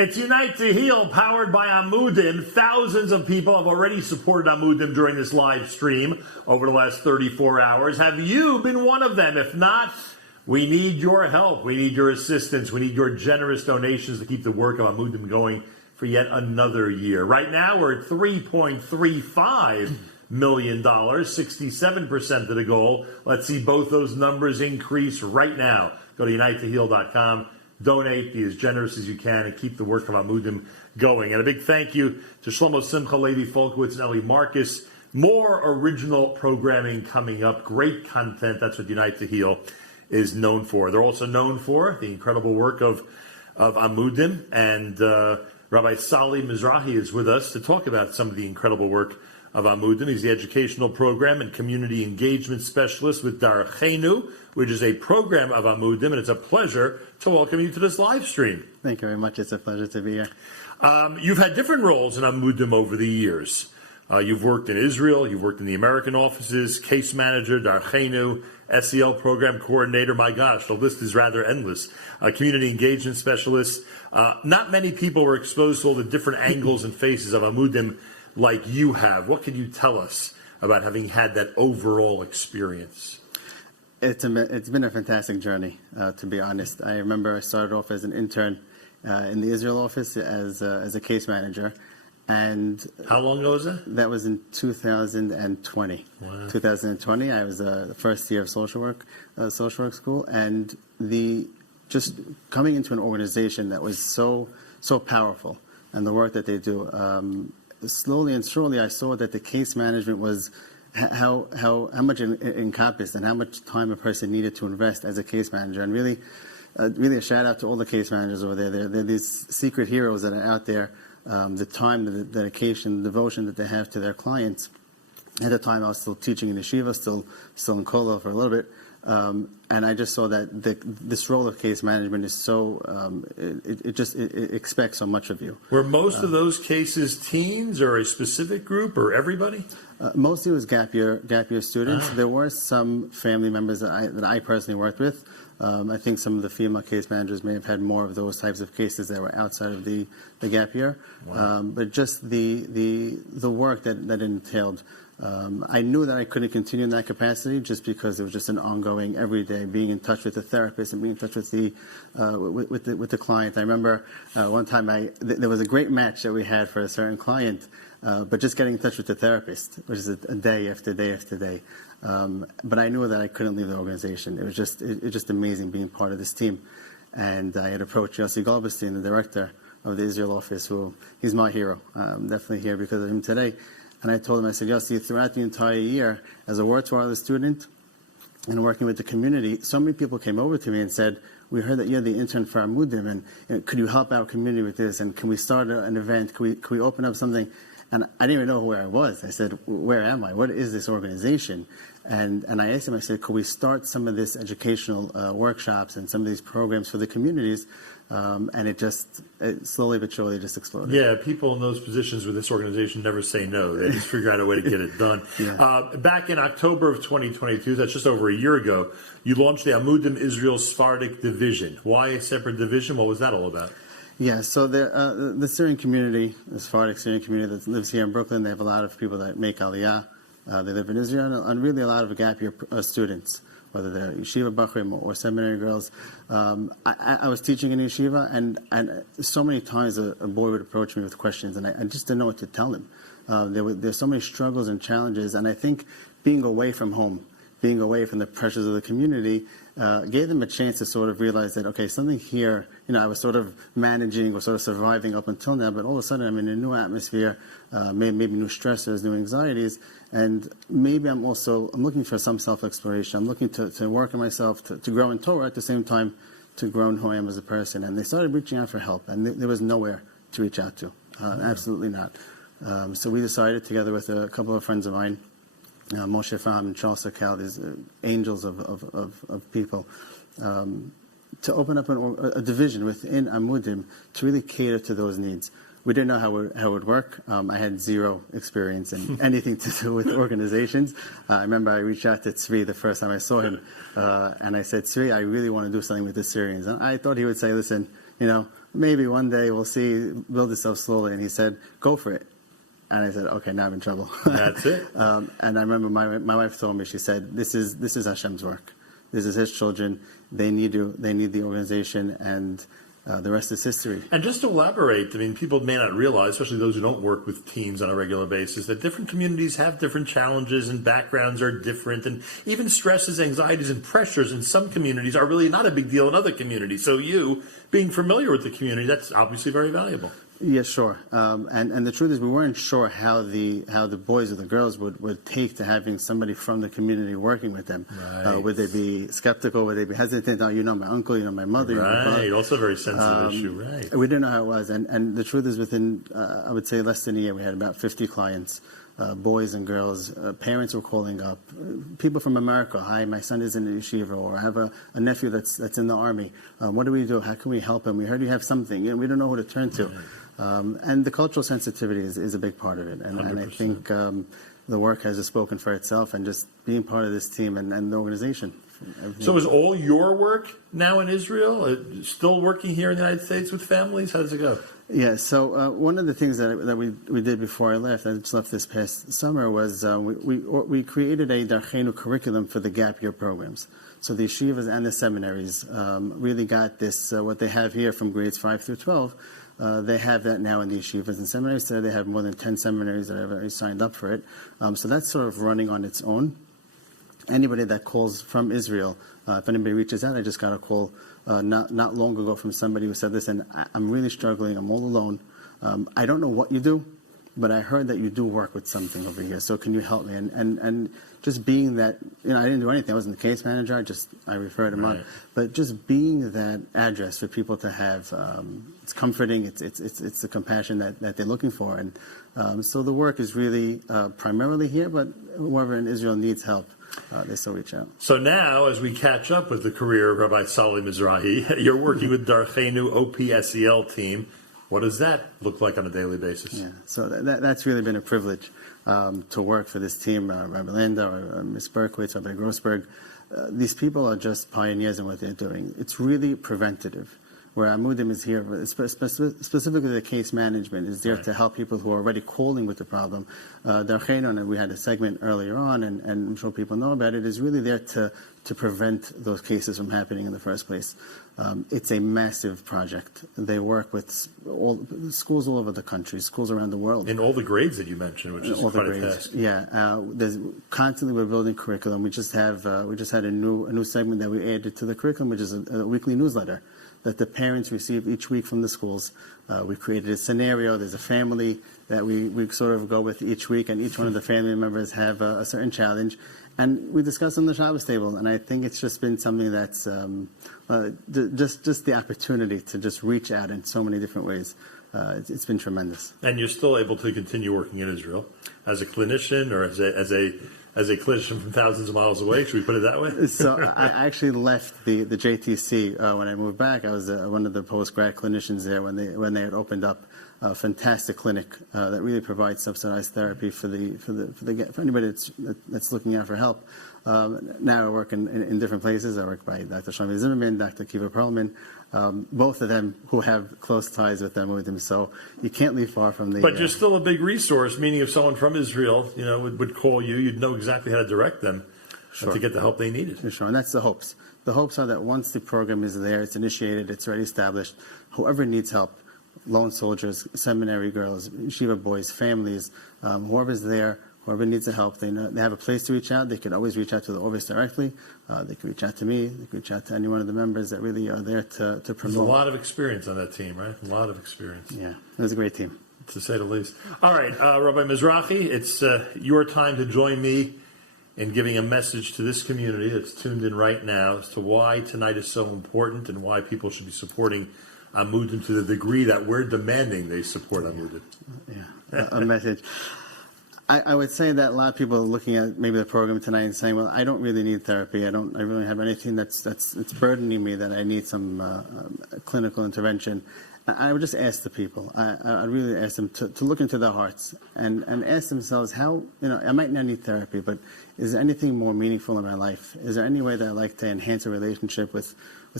It's Unite to Heal, powered by Amudim. Thousands of people have already supported Amudim during this live stream over the last 34 hours. Have you been one of them? If not, we need your help. We need your assistance. We need your generous donations to keep the work of Amudim going for yet another year. Right now, we're at $3.35 million, 67% of the goal. Let's see both those numbers increase right now. Go to unitetoheal.com. Donate, be as generous as you can, and keep the work of Amudim going. And a big thank you to Shlomo Simcha, Levi Folkowitz, and Eli Marcus. More original programming coming up. Great content. That's what Unite to Heal is known for. They're also known for the incredible work of Amudim. And Rabbi Sali Mizrahi is with us to talk about some of the incredible work of Amudim. He's the educational program and community engagement specialist with Darchenu, which is a program of Amudim, and it's a pleasure to welcome you to this live stream. Thank you very much. It's a pleasure to be here. You've had different roles in Amudim over the years. You've worked in Israel, you've worked in the American offices, case manager, Darchenu, SEL program coordinator. My gosh, the list is rather endless. Community engagement specialist. Not many people were exposed to all the different angles and faces of Amudim like you have. What can you tell us about having had that overall experience? It's been a fantastic journey, to be honest. I remember I started off as an intern in the Israel office as a case manager. And how long ago was that? That was in 2020. Wow. 2020, I was the first year of social work school, and just coming into an organization that was so powerful, and the work that they do. Slowly and surely, I saw that the case management was how much it encompassed and how much time a person needed to invest as a case manager. And really a shout out to all the case managers over there. They're these secret heroes that are out there. The time, the dedication, the devotion that they have to their clients. At the time, I was still teaching in yeshiva, still in Kollel for a little bit. And I just saw that this role of case management is so, it expects so much of you. Were most of those cases teens or a specific group or everybody? Mostly it was gap year students. There were some family members that I personally worked with. I think some of the female case managers may have had more of those types of cases that were outside of the gap year. Wow. But just the work that entailed. I knew that I couldn't continue in that capacity just because it was just an ongoing, everyday, being in touch with the therapist and being in touch with the client. I remember one time there was a great match that we had for a certain client, but just getting in touch with the therapist, which is a day after day after day. But I knew that I couldn't leave the organization. It was just amazing being part of this team. And I had approached Yossi Galbestein, the director of the Israel office, he's my hero. I'm definitely here because of him today. And I told him, I said, Yossi, throughout the entire year, as a word to our other student and working with the community, so many people came over to me and said, we heard that you're the intern for Amudim, and could you help our community with this? And can we start an event? Can we open up something? And I didn't even know where I was. I said, where am I? What is this organization? And I asked him, I said, could we start some of this educational workshops and some of these programs for the communities? And it slowly but surely just exploded. Yeah, people in those positions with this organization never say no. They just figure out a way to get it done. Yeah. Back in October of 2022, that's just over a year ago, you launched the Amudim Israel Sephardic Division. Why a separate division? What was that all about? Yeah, so the Syrian community, the Sephardic Syrian community that lives here in Brooklyn, they have a lot of people that make Aliyah. They live in Israel, and really a lot of gap year students, whether they're yeshiva bachrim or seminary girls. I was teaching in yeshiva, and so many times a boy would approach me with questions, and I just didn't know what to tell him. There's so many struggles and challenges, and I think being away from home, being away from the pressures of the community, gave them a chance to sort of realize that, okay, something here, I was sort of managing or sort of surviving up until now, but all of a sudden I'm in a new atmosphere, maybe new stressors, new anxieties, and maybe I'm looking for some self-exploration. I'm looking to work on myself, to grow in Torah, at the same time to grow in who I am as a person. And they started reaching out for help, and there was nowhere to reach out to, absolutely not. So we decided, together with a couple of friends of mine, Moshe Faham and Charles Sakal, these angels of people, to open up a division within Amudim to really cater to those needs. We didn't know how it would work. I had zero experience in anything to do with organizations. I remember I reached out to Tzvi the first time I saw him, and I said, Tzvi, I really want to do something with the Syrians. And I thought he would say, listen, maybe one day we'll see, build itself slowly. And he said, go for it. And I said, okay, now I'm in trouble. That's it. And I remember my wife told me, she said, this is Hashem's work. This is His children. They need you. They need the organization, and the rest is history. And just to elaborate, I mean, people may not realize, especially those who don't work with teams on a regular basis, that different communities have different challenges and backgrounds are different, and even stresses, anxieties, and pressures in some communities are really not a big deal in other communities. So you, being familiar with the community, that's obviously very valuable. Yeah, sure. And the truth is, we weren't sure how the boys or the girls would take to having somebody from the community working with them. Right. Would they be skeptical? Would they be hesitant? Oh, you know my uncle, you know my mother. You know my father. Right. Also a very sensitive issue. Right. We didn't know how it was. And the truth is, within I would say less than a year, we had about 50 clients, boys and girls. Parents were calling up. People from America. Hi, my son is in a yeshiva, or I have a nephew that's in the army. What do we do? How can we help him? We heard you have something. You know, we don't know who to turn to. Right. And the cultural sensitivity is a big part of it. And I think the work has just spoken for itself, and just being part of this team and the organization. So is all your work now in Israel? Still working here in the United States with families? How does it go? Yeah, so one of the things that we did before I left, I just left this past summer, was we created a Darchenu curriculum for the gap year programs. So the yeshivas and the seminaries really got this, what they have here from grades 5 through 12, they have that now in the yeshivas and seminaries. So they have more than 10 seminaries that have already signed up for it. So that's sort of running on its own. Anybody that calls from Israel, if anybody reaches out, I just got a call not long ago from somebody who said, listen, I'm really struggling. I'm all alone. I don't know what you do, but I heard that you do work with something over here. So can you help me? And just being that, I didn't do anything. I wasn't the case manager. I referred him on. But just being that address for people to have, it's comforting. It's the compassion that they're looking for. And so the work is really primarily here, but whoever in Israel needs help, they still reach out. So now, as we catch up with the career of Rabbi Sali Mizrahi, you're working with Darchenu OPSEL team. What does that look like on a daily basis? Yeah, so that's really been a privilege to work for this team. Rabbi Landa, Ms. Berkowitz, Rabbi Grossberg. These people are just pioneers in what they're doing. It's really preventative. Where Amudim is here, specifically the case management, is there to help people who are already calling with the problem. Darchenu, and we had a segment earlier on, and I'm sure people know about it, is really there to prevent those cases from happening in the first place. It's a massive project. They work with schools all over the country, schools around the world. In all the grades that you mentioned, which is quite a task. Yeah, constantly we're building curriculum. We just had a new segment that we added to the curriculum, which is a weekly newsletter that the parents receive each week from the schools. We created a scenario. There's a family that we sort of go with each week, and each one of the family members have a certain challenge. And we discuss on the Shabbos table, and I think it's just been something that's just the opportunity to just reach out in so many different ways. It's been tremendous. And you're still able to continue working in Israel as a clinician, or as a clinician from thousands of miles away. Should we put it that way? So I actually left the JTC when I moved back. I was one of the post-grad clinicians there when they had opened up a fantastic clinic that really provides subsidized therapy for anybody that's looking out for help. Now I work in different places. I work by Dr. Shlomo Zimmerman, Dr. Kiva Perlman, both of them who have close ties with them. So you can't leave far from the... But you're still a big resource, meaning if someone from Israel would call you, you'd know exactly how to direct them to get the help they needed. Sure, and that's the hopes. The hopes are that once the program is there, it's initiated, it's already established, whoever needs help, lone soldiers, seminary girls, yeshiva boys, families, whoever's there, whoever needs the help, they have a place to reach out. They can always reach out to the office directly. They can reach out to me. They can reach out to any one of the members that really are there to promote. There's a lot of experience on that team, right? A lot of experience. Yeah, it was a great team, to say the least. All right, Rabbi Mizrahi, it's your time to join me in giving a message to this community that's tuned in right now as to why tonight is so important and why people should be supporting Amudim to the degree that we're demanding they support Amudim. Yeah, a message. I would say that a lot of people are looking at maybe the program tonight and saying, well, I don't really need therapy. I really have anything that's burdening me that I need some clinical intervention. I would just ask the people. I really ask them to look into their hearts and ask themselves how, I might not need therapy, but is there anything more meaningful in my life? Is there any way that I'd like to enhance a relationship with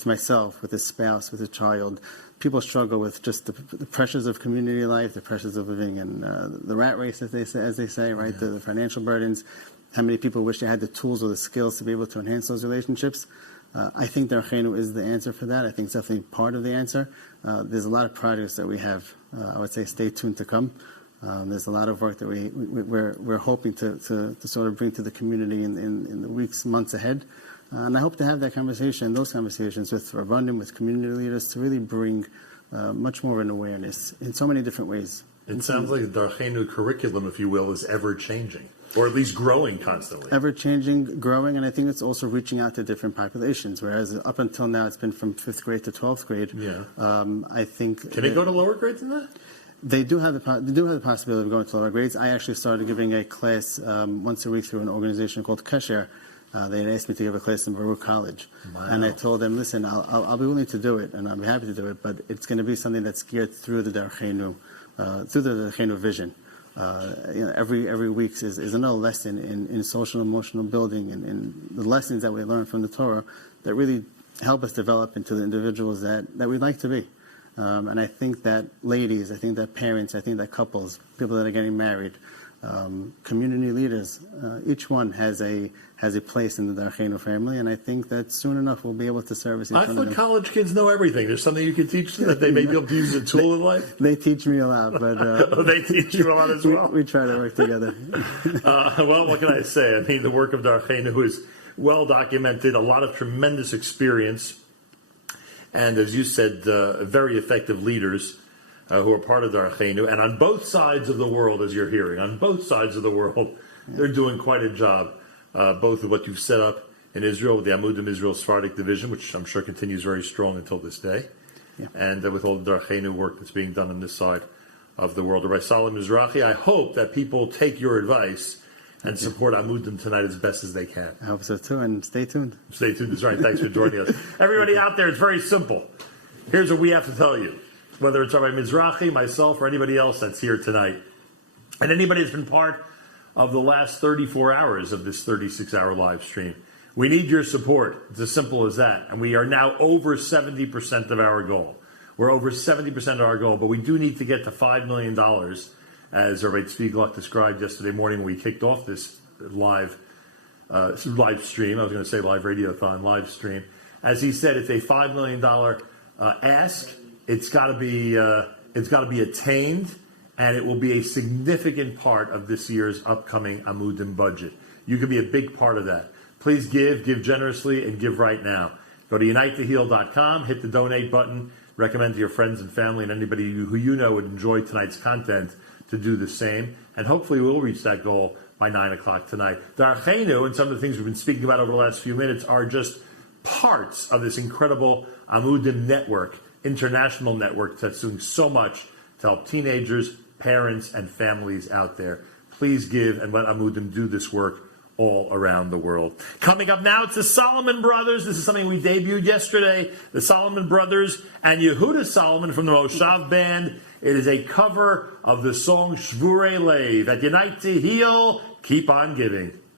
myself, with a spouse, with a child? People struggle with just the pressures of community life, the pressures of living in the rat race, as they say, right? Yeah. The financial burdens. How many people wish they had the tools or the skills to be able to enhance those relationships? I think Darchenu is the answer for that. I think it's definitely part of the answer. There's a lot of projects that we have. I would say stay tuned to come. There's a lot of work that we're hoping to sort of bring to the community in the weeks, months ahead. And I hope to have those conversations with Rabbanim, with community leaders, to really bring much more of an awareness in so many different ways. It sounds like the Darchenu curriculum, if you will, is ever-changing, or at least growing constantly. Ever-changing, growing, and I think it's also reaching out to different populations, whereas up until now it's been from 5th grade to 12th grade. Yeah. I think... Can it go to lower grades than that? They do have the possibility of going to lower grades. I actually started giving a class once a week through an organization called Kesher. They had asked me to give a class in Baruch College. Wow. And I told them, listen, I'll be willing to do it, and I'll be happy to do it, but it's going to be something that's geared through the Darchenu vision. Every week is another lesson in social and emotional building and the lessons that we learn from the Torah that really help us develop into the individuals that we'd like to be. And I think that ladies, I think that parents, I think that couples, people that are getting married, community leaders, each one has a place in the Darchenu family, and I think that soon enough we'll be able to service each one of them. I thought college kids know everything. There's something you can teach them that they may be able to use as a tool in life? They teach me a lot, but... They teach you a lot as well? We try to work together. Well, what can I say? I mean, the work of Darchenu is well documented, a lot of tremendous experience, and as you said, very effective leaders who are part of Darchenu. And on both sides of the world, as you're hearing, on both sides of the world, they're doing quite a job, both of what you've set up in Israel with the Amudim Israel Sephardic Division, which I'm sure continues very strong until this day, and with all the Darchenu work that's being done on this side of the world. Rabbi Solomon Mizrahi, I hope that people take your advice and support Amudim tonight as best as they can. I hope so too, and stay tuned. Stay tuned. That's right. Thanks for joining us. Everybody out there, it's very simple. Here's what we have to tell you, whether it's Rabbi Mizrahi, myself, or anybody else that's here tonight, and anybody that's been part of the last 34 hours of this 36-hour live stream. We need your support. It's as simple as that. And we are now over 70% of our goal. We're over 70% of our goal, but we do need to get to $5 million, as Rabbi Tzvi described yesterday morning when we kicked off this live stream. I was going to say live radiothon, live stream. As he said, it's a $5 million ask. It's got to be attained, and it will be a significant part of this year's upcoming Amudim budget. You can be a big part of that. Please give generously, and give right now. Go to unitetoheal.com, hit the donate button, recommend to your friends and family and anybody who you know would enjoy tonight's content to do the same, and hopefully we'll reach that goal by 9 o'clock tonight. Darchenu and some of the things we've been speaking about over the last few minutes are just parts of this incredible Amudim network, international network that's doing so much to help teenagers, parents, and families out there. Please give and let Amudim do this work all around the world. Coming up now, it's the Solomon Brothers. This is something we debuted yesterday. The Solomon Brothers and Yehuda Solomon from the Moshav Band. It is a cover of the song Shvurei Lev. At Unite to Heal, keep on giving.